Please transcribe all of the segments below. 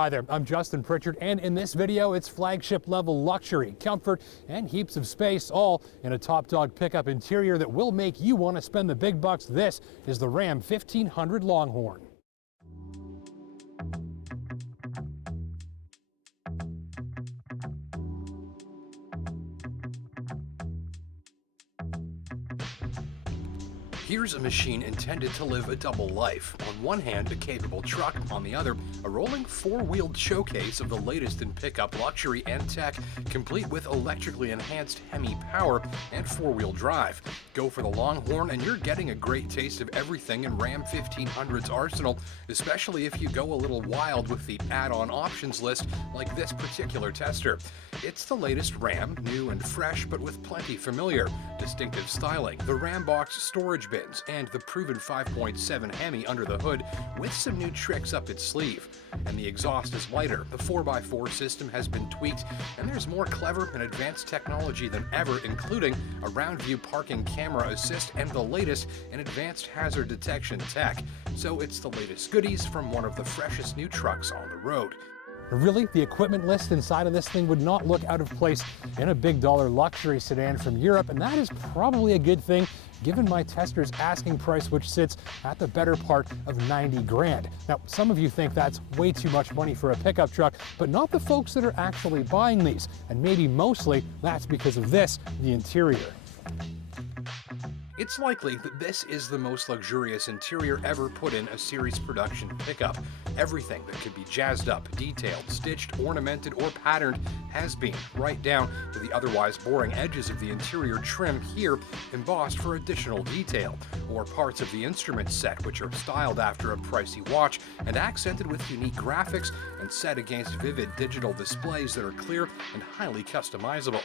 Hi there, I'm Justin Pritchard, and in this video, it's flagship level luxury, comfort, and heaps of space, all in a top dog pickup interior that will make you want to spend the big bucks. This is the Ram 1500 Longhorn. Here's a machine intended to live a double life. On one hand, a capable truck, on the other, a rolling four-wheeled showcase of the latest in pickup luxury and tech, complete with electrically enhanced HEMI power and four-wheel drive. Go for the Longhorn and you're getting a great taste of everything in Ram 1500's arsenal, especially if you go a little wild with the add-on options list like this particular tester. It's the latest Ram, new and fresh, but with plenty familiar, distinctive styling, the Ram box storage bin, and the proven 5.7 HEMI under the hood with some new tricks up its sleeve. And the exhaust is lighter, the 4x4 system has been tweaked, and there's more clever and advanced technology than ever, including a round view parking camera assist and the latest in advanced hazard detection tech. So it's the latest goodies from one of the freshest new trucks on the road. Really, the equipment list inside of this thing would not look out of place in a big dollar luxury sedan from Europe, and that is probably a good thing given my tester's asking price, which sits at the better part of 90 grand. Now, some of you think that's way too much money for a pickup truck, but not the folks that are actually buying these, and maybe mostly that's because of this, the interior. It's likely that this is the most luxurious interior ever put in a series production pickup. Everything that could be jazzed up, detailed, stitched, ornamented, or patterned has been, right down to the otherwise boring edges of the interior trim here, embossed for additional detail, or parts of the instrument set which are styled after a pricey watch and accented with unique graphics and set against vivid digital displays that are clear and highly customizable.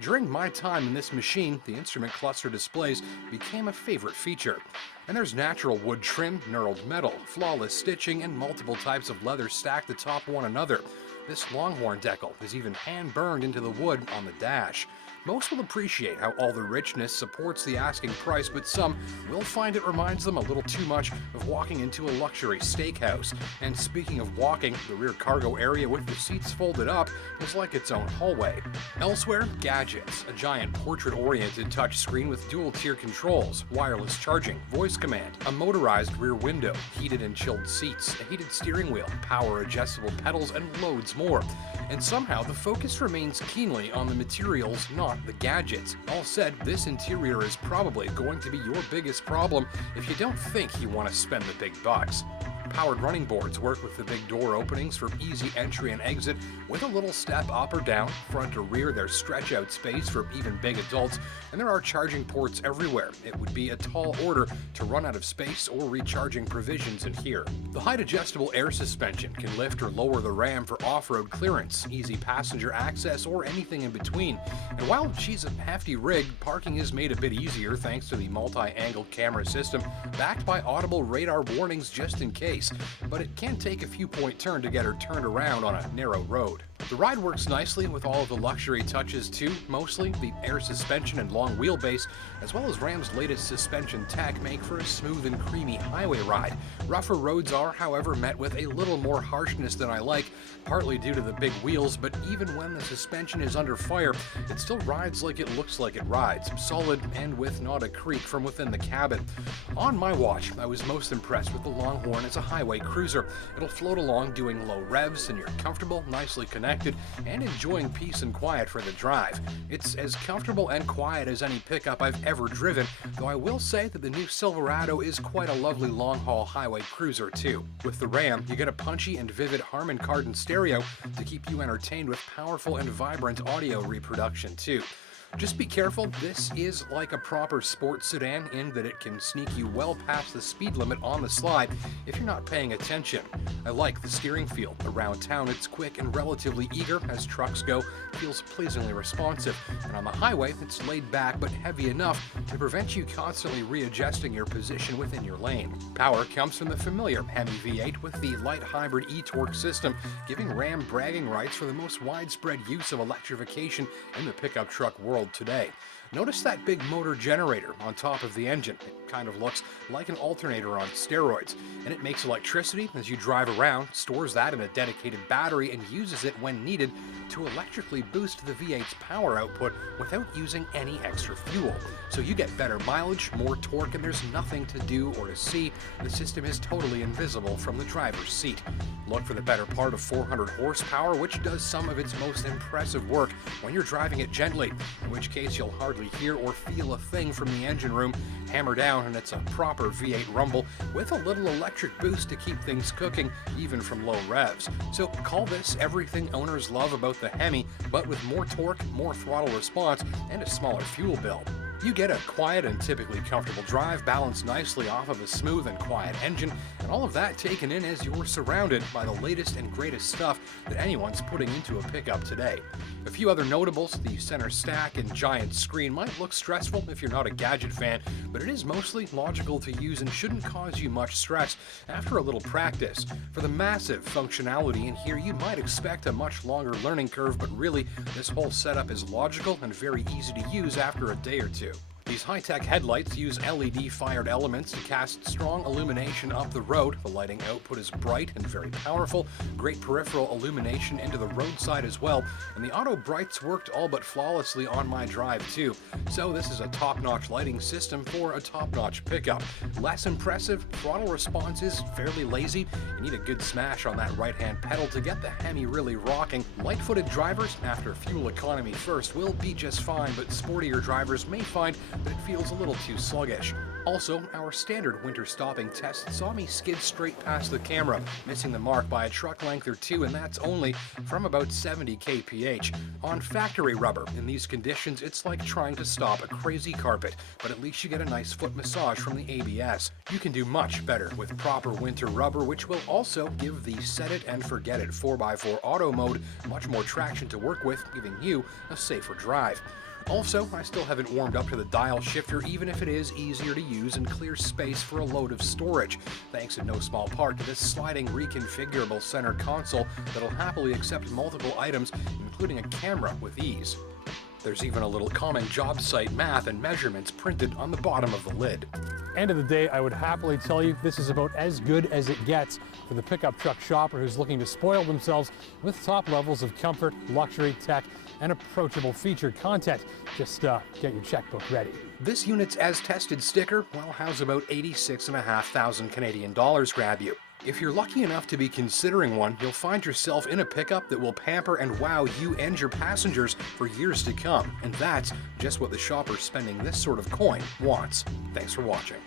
During my time in this machine, the instrument cluster displays became a favorite feature. And there's natural wood trim, knurled metal, flawless stitching, and multiple types of leather stacked atop one another. This Longhorn decal is even hand-burned into the wood on the dash. Most will appreciate how all the richness supports the asking price, but some will find it reminds them a little too much of walking into a luxury steakhouse. And speaking of walking, the rear cargo area with the seats folded up is like its own hallway. Elsewhere, gadgets, a giant portrait-oriented touchscreen with dual-tier controls, wireless charging, voice command, a motorized rear window, heated and chilled seats, a heated steering wheel, power-adjustable pedals, and loads more. And somehow the focus remains keenly on the materials, not the gadgets. All said, this interior is probably going to be your biggest problem if you don't think you want to spend the big bucks. Powered running boards work with the big door openings for easy entry and exit with a little step up or down. Front or rear, there's stretch out space for even big adults, and there are charging ports everywhere. It would be a tall order to run out of space or recharging provisions in here. The height adjustable air suspension can lift or lower the Ram for off-road clearance, easy passenger access, or anything in between. And while she's a hefty rig, parking is made a bit easier thanks to the multi-angled camera system backed by audible radar warnings just in case. But it can take a few point turn to get her turned around on a narrow road. The ride works nicely with all of the luxury touches too, mostly the air suspension and long wheelbase, as well as Ram's latest suspension tech make for a smooth and creamy highway ride. Rougher roads are, however, met with a little more harshness than I like, partly due to the big wheels, but even when the suspension is under fire, it still rides like it looks like it rides, solid and with not a creak from within the cabin. On my watch, I was most impressed with the Longhorn as a highway cruiser. It'll float along doing low revs, and you're comfortable, nicely connected, and enjoying peace and quiet for the drive. It's as comfortable and quiet as any pickup I've ever driven, though I will say that the new Silverado is quite a lovely long-haul highway cruiser too. With the Ram, you get a punchy and vivid Harman Kardon stereo to keep you entertained with powerful and vibrant audio reproduction too. Just be careful, this is like a proper sports sedan in that it can sneak you well past the speed limit on the slide if you're not paying attention. I like the steering feel. Around town it's quick and relatively eager as trucks go, feels pleasingly responsive, and on the highway it's laid back but heavy enough to prevent you constantly readjusting your position within your lane. Power comes from the familiar HEMI V8 with the light hybrid eTorque system, giving Ram bragging rights for the most widespread use of electrification in the pickup truck world today. Notice that big motor generator on top of the engine. It kind of looks like an alternator on steroids, and it makes electricity as you drive around, stores that in a dedicated battery, and uses it when needed to electrically boost the V8's power output without using any extra fuel. So you get better mileage, more torque, and there's nothing to do or to see. The system is totally invisible from the driver's seat. Look for the better part of 400 horsepower, which does some of its most impressive work when you're driving it gently, in which case you'll hardly hear or feel a thing from the engine room. Hammer down and it's a proper V8 rumble with a little electric boost to keep things cooking, even from low revs. So call this everything owners love about the HEMI, but with more torque, more throttle response, and a smaller fuel bill. You get a quiet and typically comfortable drive balanced nicely off of a smooth and quiet engine, and all of that taken in as you're surrounded by the latest and greatest stuff that anyone's putting into a pickup today. A few other notables: the center stack and giant screen might look stressful if you're not a gadget fan, but it is mostly logical to use and shouldn't cause you much stress after a little practice. For the massive functionality in here, you might expect a much longer learning curve, but really, this whole setup is logical and very easy to use after a day or two. These high-tech headlights use LED-fired elements to cast strong illumination up the road. The lighting output is bright and very powerful, great peripheral illumination into the roadside as well, and the auto brights worked all but flawlessly on my drive too. So this is a top-notch lighting system for a top-notch pickup. Less impressive, throttle response is fairly lazy. You need a good smash on that right-hand pedal to get the HEMI really rocking. Light-footed drivers, after fuel economy first, will be just fine, but sportier drivers may find that it feels a little too sluggish. Also, our standard winter stopping test saw me skid straight past the camera, missing the mark by a truck length or two, and that's only from about 70 kph. On factory rubber, in these conditions, it's like trying to stop a crazy carpet, but at least you get a nice foot massage from the ABS. You can do much better with proper winter rubber, which will also give the set it and forget it 4x4 auto mode much more traction to work with, giving you a safer drive. Also, I still haven't warmed up to the dial shifter, even if it is easier to use and clears space for a load of storage, thanks in no small part to this sliding reconfigurable center console that'll happily accept multiple items, including a camera, with ease. There's even a little common job site math and measurements printed on the bottom of the lid. End of the day, I would happily tell you this is about as good as it gets for the pickup truck shopper who's looking to spoil themselves with top levels of comfort, luxury, tech, and approachable featured content. Just get your checkbook ready. This unit's as tested sticker, well, how's about 86,500 Canadian dollars grab you? If you're lucky enough to be considering one, you'll find yourself in a pickup that will pamper and wow you and your passengers for years to come. And that's just what the shopper spending this sort of coin wants. Thanks for watching.